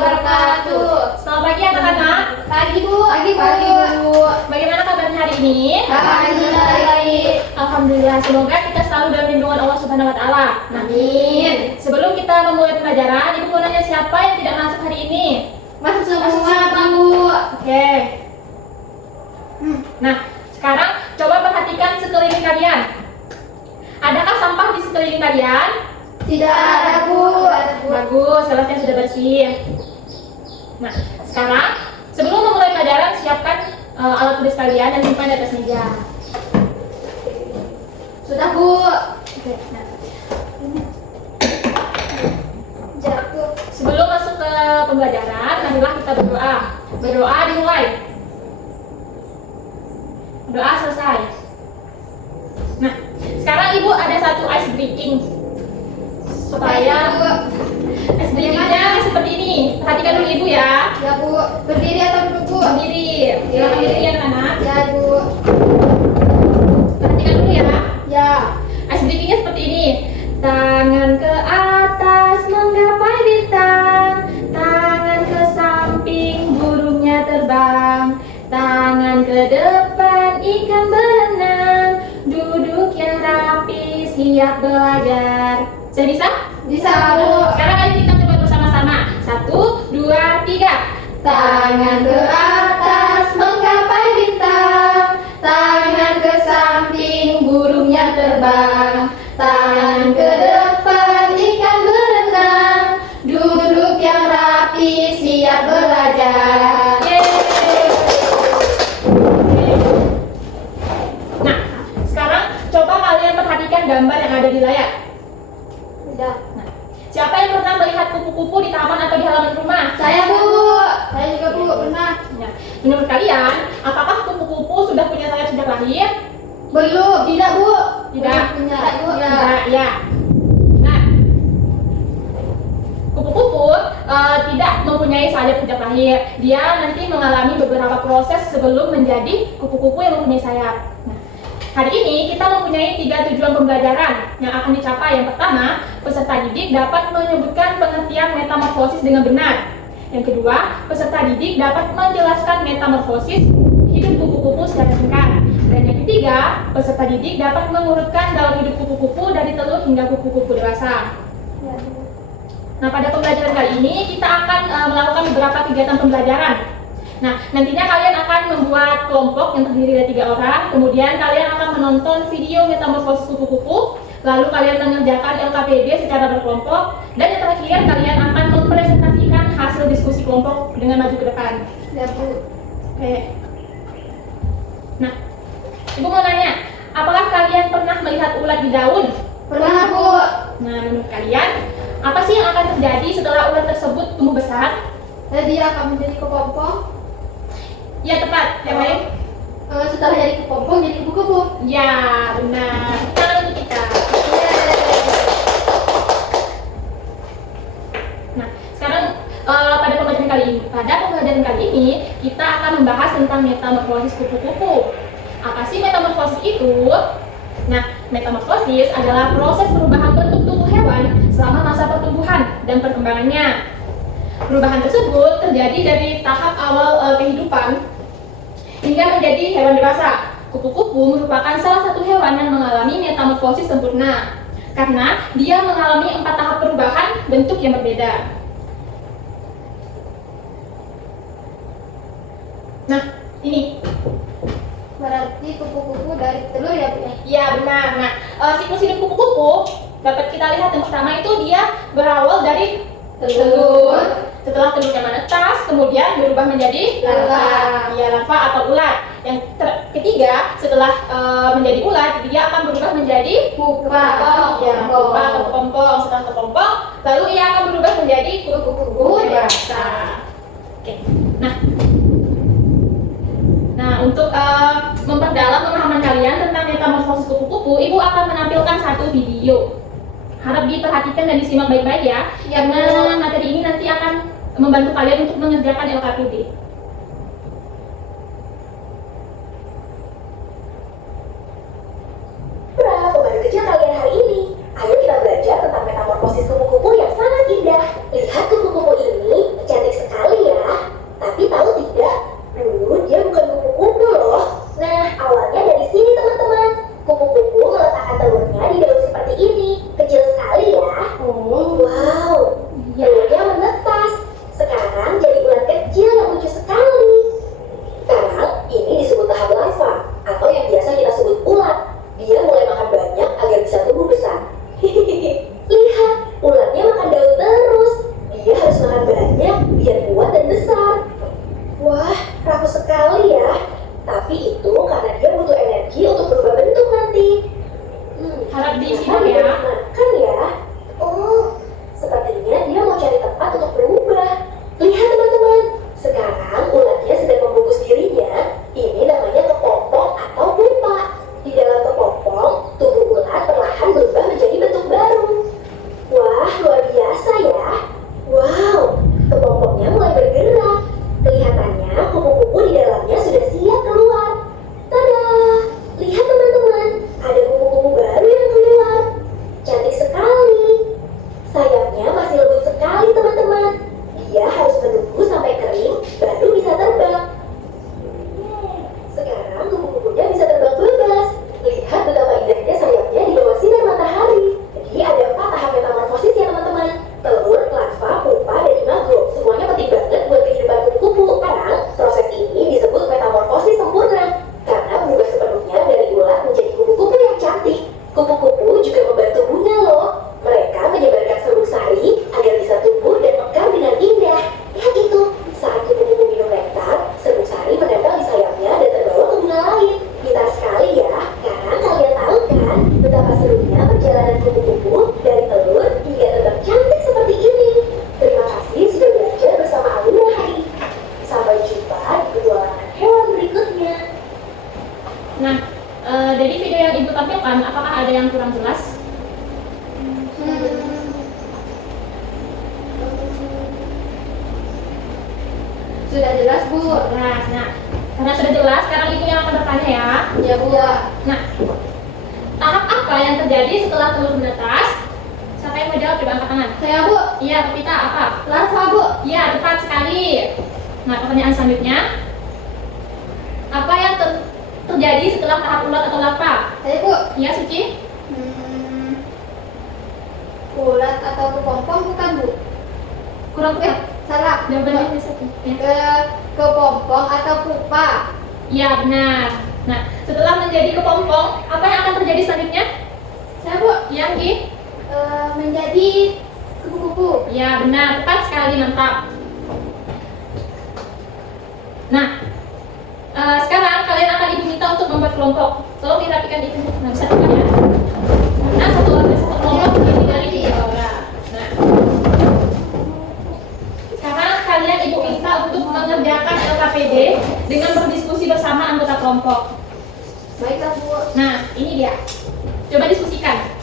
wabarakatuh. Selamat pagi anak-anak. Pagi Bu. Pagi Bu. Bagaimana kabarnya hari ini? Alhamdulillah baik. Alhamdulillah. Semoga kita selalu dalam lindungan Allah Subhanahu Wa Taala. Amin. Sebelum kita memulai pelajaran, Ibu mau nanya siapa yang tidak masuk hari ini? Masuk semua Pak Bu. Oke. Nah, sekarang coba perhatikan sekeliling kalian. Adakah sampah di sekeliling kalian? Tidak ada Bu. Bagus, kelasnya sudah bersih. Nah, sekarang sebelum memulai pelajaran, siapkan alat tulis kalian dan simpan di atas meja. Sudah Bu. Oke, nah, Jatuh. sebelum masuk ke pembelajaran, marilah kita berdoa. Berdoa dimulai. Doa selesai. Nah, sekarang Ibu ada satu ice breaking supaya ice breakingnya seperti ini. Perhatikan dulu Ibu ya. Ya Bu. Berdiri atau duduk Bu? Berdiri. Silakan berdiri ya anak. Ya Bu. Perhatikan dulu ya. Ya. Ice breakingnya seperti ini. Tangan ke atas menggapai bintang, tangan ke samping burungnya terbang, tangan ke depan ikan berenang, duduk yang rapi siap belajar. Sudah bisa? Bisa Bu. Sekarang kali kita coba bersama-sama. 1, 2, 3. Tangan ke atas menggapai bintang, tangan ke samping burungnya terbang, tangan ke depan ikan berenang, duduk yang rapi siap belajar. Yeay. Oke. Nah, sekarang coba kalian perhatikan gambar yang ada di layar. Sudah. Nah, siapa yang pernah melihat kupu-kupu di taman atau di halaman rumah? Saya Bu. Saya juga Bu pernah. Nah, menurut kalian, apakah kupu-kupu sudah punya sayap sejak lahir? Belum. Tidak Bu. Tidak. Punya Bu. Ya. Tidak, ya. Nah, kupu-kupu tidak mempunyai sayap sejak lahir. Dia nanti mengalami beberapa proses sebelum menjadi kupu-kupu yang mempunyai sayap. Nah, hari ini kita mempunyai 3 tujuan pembelajaran yang akan dicapai. Yang pertama, peserta didik dapat menyebutkan pengertian metamorfosis dengan benar. Yang kedua, peserta didik dapat menjelaskan metamorfosis hidup kupu-kupu secara singkat. Dan yang ketiga, peserta didik dapat mengurutkan dalam hidup kupu-kupu dari telur hingga kupu-kupu dewasa. Ya, Bu. Nah, pada pembelajaran kali ini kita akan melakukan beberapa kegiatan pembelajaran. Nah, nantinya kalian akan membuat kelompok yang terdiri dari 3 orang. Kemudian kalian akan menonton video metamorfosis kupu-kupu. Lalu kalian mengerjakan LKPD secara berkelompok. Dan yang terakhir, kalian akan mempresentasikan hasil diskusi kelompok dengan maju ke depan. Ya Bu. Oke. Nah, Ibu mau nanya, apakah kalian pernah melihat ulat di daun? Pernah Bu. Nah, menurut kalian, apa sih yang akan terjadi setelah ulat tersebut tumbuh besar? Jadi dia akan menjadi kepompong. Ya, tepat. Yang lain? Setelah jadi kepompong jadi kupu-kupu. Ya, benar. Tangan untuk kita. Nah, sekarang pada pembelajaran kali ini kita akan membahas tentang metamorfosis kupu-kupu. Apa sih metamorfosis itu? Nah, metamorfosis adalah proses perubahan bentuk tubuh hewan selama masa pertumbuhan dan perkembangannya. Perubahan tersebut terjadi dari tahap awal kehidupan hingga menjadi hewan dewasa. Kupu-kupu merupakan salah satu hewan yang mengalami metamorfosis sempurna karena dia mengalami 4 tahap perubahan bentuk yang berbeda. Nah, ini. Berarti kupu-kupu dari telur ya Bu ya? Ya, benar. Nah, siklus hidup kupu-kupu dapat kita lihat. Yang pertama itu dia berawal dari telur. Setelah telurnya menetas, kemudian berubah menjadi larva. Ya, larva atau ulat. Yang ketiga, setelah menjadi ulat, dia akan berubah menjadi Pupa. ya, pupa atau kepompong. Setelah kepompong, lalu ia akan berubah menjadi kupu-kupu dewasa. Oke. Nah, untuk memperdalam pemahaman kalian tentang metamorfosis kupu-kupu, Ibu akan menampilkan satu video. Harap diperhatikan dan disimak baik-baik ya, karena materi ini nanti akan membantu kalian untuk mengerjakan LKPD. Pembaru kecil kalian hari ini. Ayo kita belajar tentang metamorfosis kupu-kupu yang sangat indah. Lihat kupu-kupu ini, cantik Nah, dari video yang Ibu tampilkan, apakah ada yang kurang jelas? Sudah jelas, Bu. Jelas. Nah, karena sudah jelas, sekarang Ibu yang akan bertanya ya. Ya, Bu. Nah, tahap apa yang terjadi setelah telur menetas? Siapa yang mau jawab? Coba angkat tangan. Saya, Bu. Iya, Pepita, apa? Larva, Bu. Iya, tepat sekali. Nah, pertanyaan selanjutnya. Apa yang terjadi setelah tahap ulat atau larva? Saya, Bu. Iya, Suci? Ulat atau kepompong bukan, Bu? Kurang tepat. Salah. Jawabannya satu. Ya. Ke pompong atau pupa? Iya, benar. Nah, setelah menjadi kepompong, apa yang akan terjadi selanjutnya? Saya, Bu. Iya, Gi? Menjadi kupu-kupu. Ya, benar. Tepat sekali, mantap. Nah, sekarang kalian akan Ibu minta untuk membuat kelompok. Tolong dirapikan itu. Nah, bisa depan ya. Nah, satu kelompok terdiri dari 3 orang. Nah, sekarang kalian Ibu minta untuk mengerjakan LKPD dengan berdiskusi bersama anggota kelompok. Baiklah, Bu. Nah, ini dia. Coba diskusikan.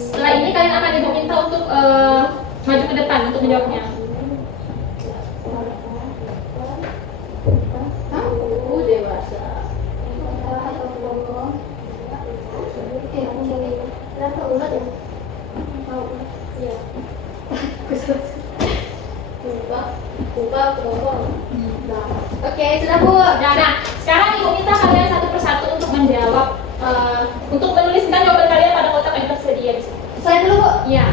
Setelah ini kalian akan Ibu minta untuk maju ke depan untuk menjawabnya. Kupu dewasa. Atau kepompong. Larva ulat ya? Iya. Pupa, kepompong. Oke, sudah, Bu. Nah, sekarang Ibu minta kalian satu persatu untuk menjawab, untuk menuliskan jawaban kalian pada kotak yang tersedia di sini. Saya dulu, Bu. Iya.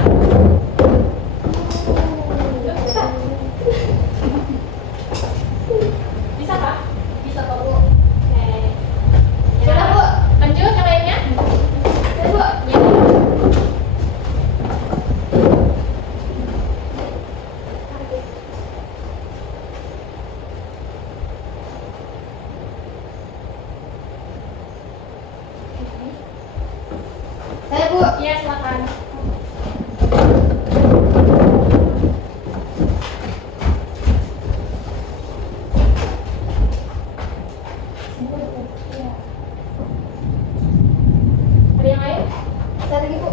Bisa Pak? Bisa kok, Bu. Oke. Sudah, Bu. Lanjut yang lainnya? Sudah, Bu. Ya. Saya, Bu. Iya, silakan. Ada yang lain? Saya lagi, Bu.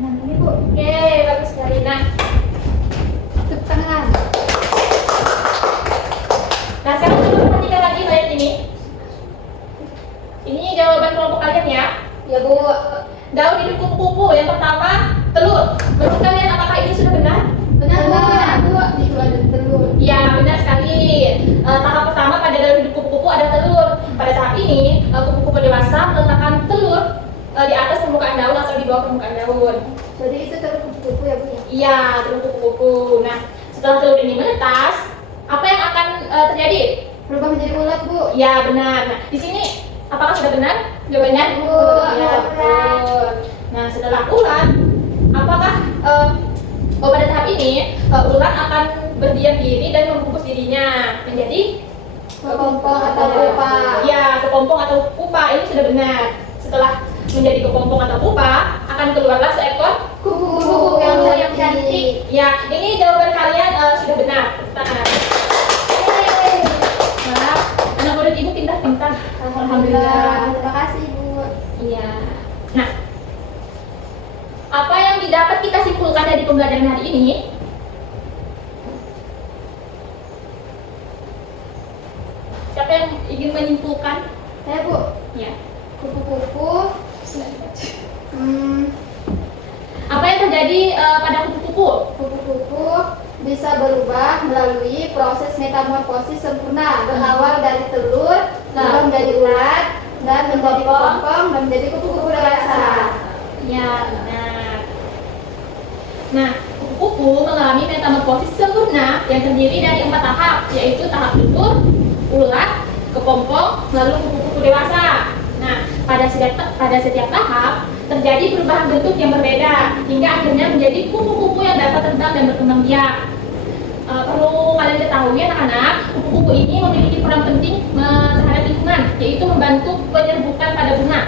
Nah, ini, Bu. Oke, bagus sekali. Nah, Tepuk tangan. nah sekarang coba perhatikan lagi bayar ini. Ini jawaban kelompok kalian ya. Ya, Bu. Daun hidup kupu-kupu yang pertama telur. Menurut kalian apakah ini sudah benar? Benar, Bu. Benar, Bu. Itu ada telur. Ya, benar sekali. Tahap pertama pada daun hidup kupu-kupu ada telur. Pada tahap ini, kupu-kupu dewasa meletakkan telur di atas permukaan daun atau di bawah permukaan daun. Jadi itu telur kupu-kupu ya, Bu? Iya, telur kupu-kupu. Nah, setelah telur ini menetas, apa yang akan terjadi? Berubah menjadi ulat, Bu. Ya, benar. Nah, di sini apakah sudah benar jawabannya? Bu. Ya, betul. Nah, setelah ulat, apakah pada tahap ini ulat akan berdiam diri dan membungkus dirinya menjadi Kepompong atau pupa. Ya, kepompong atau pupa ini sudah benar. Setelah menjadi kepompong atau pupa, akan keluarlah seekor Kupu-kupu yang cantik. Ya, ini jawaban kalian sudah benar. Tangan. Nah, anak murid Ibu pintar-pintar. Alhamdulillah. Terima kasih, Bu. Iya. Nah, apa yang didapat kita simpulkan dari pembelajaran hari ini? Siapa yang ingin menyimpulkan? Saya, Bu. Ya. Kupu-kupu. Apa yang terjadi pada kupu-kupu? Kupu-kupu bisa berubah melalui proses metamorfosis sempurna, berawal dari telur, lalu menjadi ulat, dan menjadi kepompong, dan menjadi kupu-kupu dewasa. Ya, benar. Nah, kupu-kupu mengalami metamorfosis sempurna yang terdiri dari 4 tahap, yaitu tahap telur, ulat, kepompong, lalu kupu-kupu dewasa. Nah, pada setiap tahap terjadi perubahan bentuk yang berbeda hingga akhirnya menjadi kupu-kupu yang dapat terbang dan berkembang biak. Perlu kalian ketahui anak-anak, kupu-kupu ini memiliki peran penting terhadap lingkungan, yaitu membantu penyerbukan pada bunga.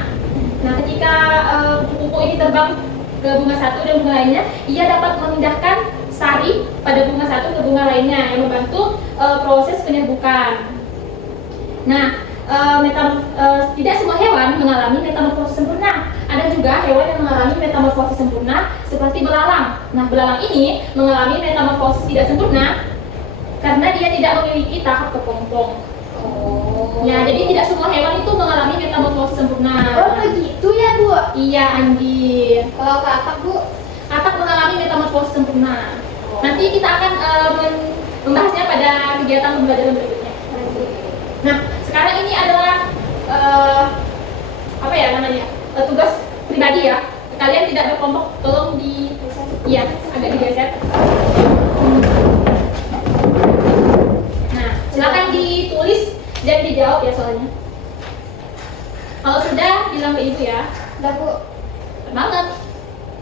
Nah, ketika kupu-kupu ini terbang ke bunga satu dan bunga lainnya, ia dapat memindahkan sari pada bunga satu ke bunga lainnya yang membantu proses penyerbukan. Nah, tidak semua hewan mengalami metamorfosis sempurna. Ada juga hewan yang mengalami metamorfosis sempurna seperti belalang. Nah, belalang ini mengalami metamorfosis tidak sempurna karena dia tidak memiliki tahap kepompong. Ya, jadi tidak semua hewan itu mengalami metamorfosis sempurna. Oh begitu ya Bu? Iya, Andi. Kalau katak Bu? Katak mengalami metamorfosis sempurna. Nanti kita akan membahasnya pada kegiatan pembelajaran berikutnya. Nah, sekarang ini adalah tugas pribadi ya. Kalian tidak berkelompok, tolong agak digeser. Nah, silakan ditulis dan dijawab ya soalnya. Kalau sudah bilang ke ibu ya. Udah Bu. Banget.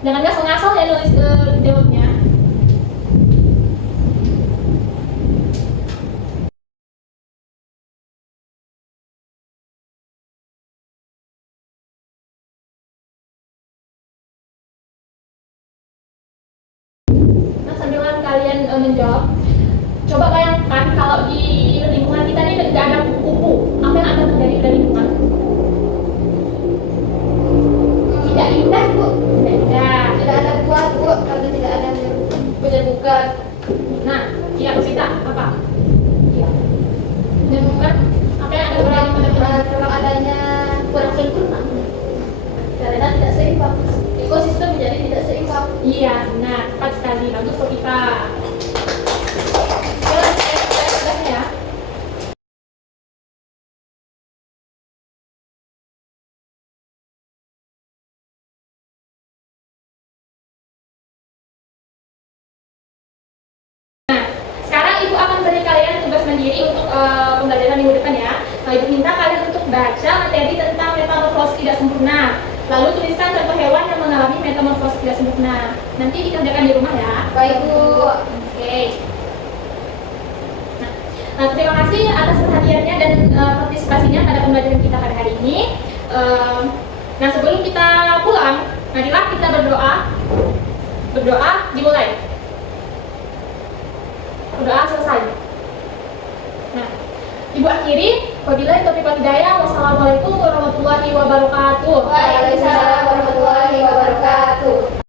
Jangan ngasal-ngasal ya nulis jawabnya. Nah, sambil kalian menjawab, coba bayangkan kalau di lingkungan kita ini tidak ada kupu-kupu, apa yang akan terjadi pada lingkungan? Tidak indah Bu. Tidak. Tidak ada buah Bu. Kalau tidak ada penyerbukan. Nah, iya kita apa? Iya. Menyembuhkan apa yang ada pada lingkungan? Kalau adanya kurang sempurna karena tidak seimbang, ekosistem menjadi tidak seimbang. Iya, benar, tepat sekali. Bagus kok kita. Sudah ya. Nah, sekarang Ibu akan beri kalian tugas mandiri untuk pembelajaran minggu depan ya. Nah, Ibu minta kalian untuk baca materi tentang metamorfosis tidak sempurna. Lalu tuliskan contoh hewan yang mengalami metamorfosis tidak sempurna. Nanti dikerjakan di rumah ya. Baik Bu. Oke. Nah, terima kasih atas perhatiannya dan partisipasinya pada pembelajaran kita pada hari ini. Nah, sebelum kita pulang, marilah kita berdoa. Berdoa dimulai. Berdoa selesai. Nah, Ibu akhiri. Wabillahi taufiq wal hidayah. Wassalamualaikum warahmatullahi wabarakatuh. Waalaikumsalam warahmatullahi wabarakatuh.